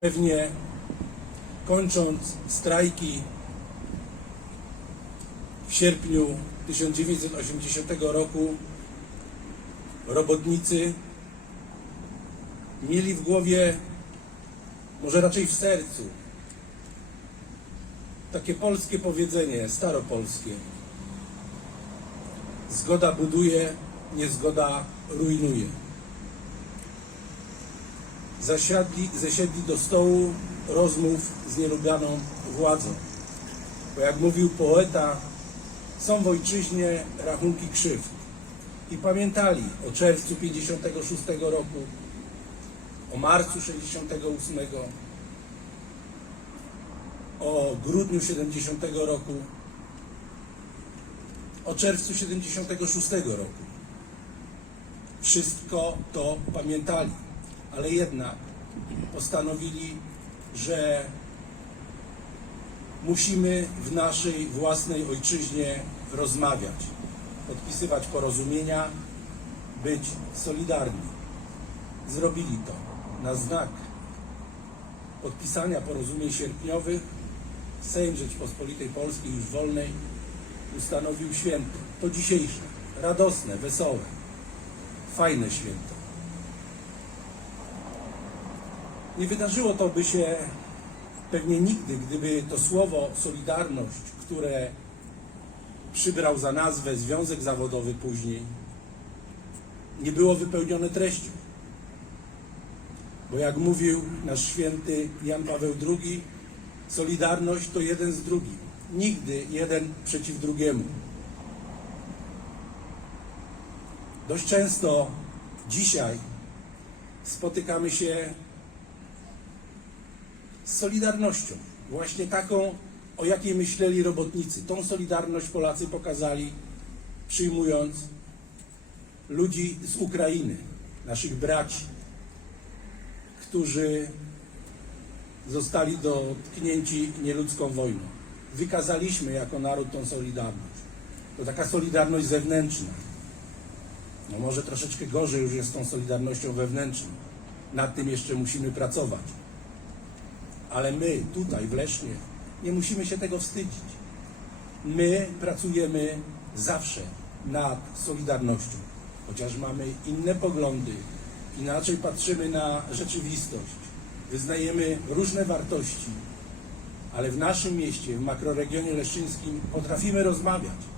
Pewnie kończąc strajki w sierpniu 1980 roku robotnicy mieli w głowie, może raczej w sercu, takie polskie powiedzenie, staropolskie. Zgoda buduje, niezgoda rujnuje. Zasiadli, zasiedli do stołu rozmów z nielubianą władzą. Bo jak mówił poeta, są w ojczyźnie rachunki krzywd. I pamiętali o czerwcu 56 roku, o marcu 68, o grudniu 70 roku, o czerwcu 76 roku. Wszystko to pamiętali, ale jednak postanowili, że musimy w naszej własnej ojczyźnie rozmawiać, podpisywać porozumienia, być solidarni. Zrobili to na znak podpisania porozumień sierpniowych. Sejm Rzeczpospolitej Polskiej już wolnej ustanowił święto. To dzisiejsze, radosne, wesołe, fajne święto. Nie wydarzyło to by się pewnie nigdy, gdyby to słowo Solidarność, które przybrał za nazwę Związek Zawodowy później, nie było wypełnione treścią. Bo jak mówił nasz święty Jan Paweł II, Solidarność to jeden z drugim. Nigdy jeden przeciw drugiemu. Dość często dzisiaj spotykamy się z solidarnością. Właśnie taką, o jakiej myśleli robotnicy. Tą solidarność Polacy pokazali, przyjmując ludzi z Ukrainy, naszych braci, którzy zostali dotknięci nieludzką wojną. Wykazaliśmy jako naród tą solidarność. To taka solidarność zewnętrzna. No może troszeczkę gorzej już jest z tą solidarnością wewnętrzną. Nad tym jeszcze musimy pracować. Ale my tutaj w Lesznie nie musimy się tego wstydzić. My pracujemy zawsze nad solidarnością, chociaż mamy inne poglądy, inaczej patrzymy na rzeczywistość, wyznajemy różne wartości, ale w naszym mieście, w makroregionie leszczyńskim potrafimy rozmawiać.